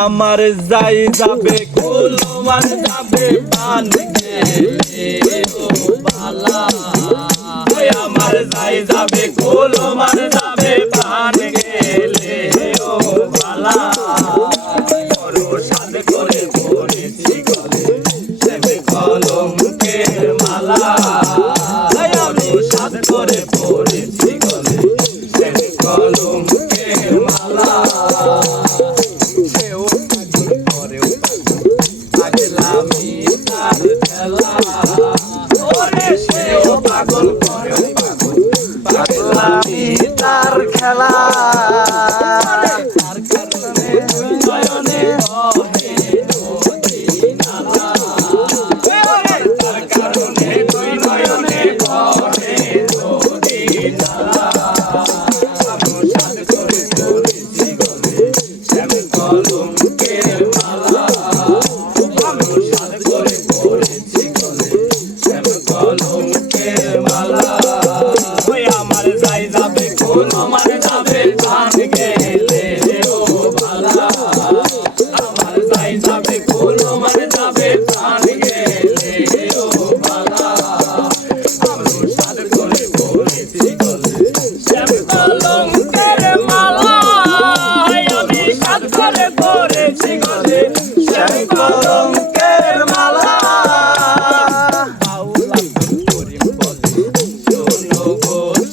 আমার যাই যাবে কুলমান যাবে পান গেলে ও বালা আমার যাই যাবে কুলমান যাবে পান গেলে ও বালা বড় সাদ করে পড়েছি গলে সেবে কলঙ্কের মালা আমি সাদ করে পড়েছি গলে সেবে কলঙ্কের মালা পাগল করে পাগলামি তার খেলা তার কারণে দুই নয়নে বহে নদী নালা তার কারণে দুই নয়নে বহে নদী নালা আমি সাদ করে পড়েছি গলে শ্যাম কলঙ্কের মালা আমি সাদ করে পড়েছি গলে শ্যাম কলঙ্কের মালা আমার যাই যাবে কোন মানে যাবে প্রাণ গেলে ও বালা আমার যাই যাবে কোন মানে যাবে প্রাণ গেলে ও বালা আমি সাদ করে পড়েছি গলে শ্যাম কলঙ্কের মালা আমি সাদ করে পড়েছি গলে শ্যাম কলঙ্কের মালা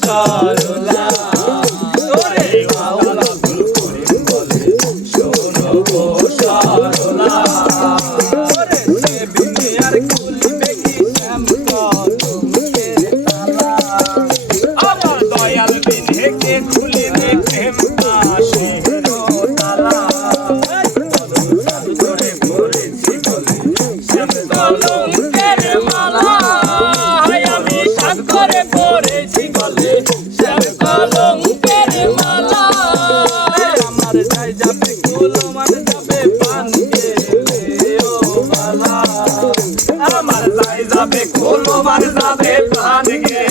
সরলা ওরে বাউলা ফুল করে বলে শোনো গো সরলা ওরে সে বিনে আর খুলবে কি শ্যাম কলঙ্কের তালা আমার দয়াল বিনে কে খুলিবে প্রেম পাশের তালা সাদ করে পড়েছি গলে শ্যাম কলঙ্কের মালা আমি সাদ করে পড়েছি গলে শ্যাম কলঙ্কের মালা আমার যাই যাবে কুলমান যাবে পান গেলে ও বালা আমার যাই যাবে কুলমান যাবে পান গেলে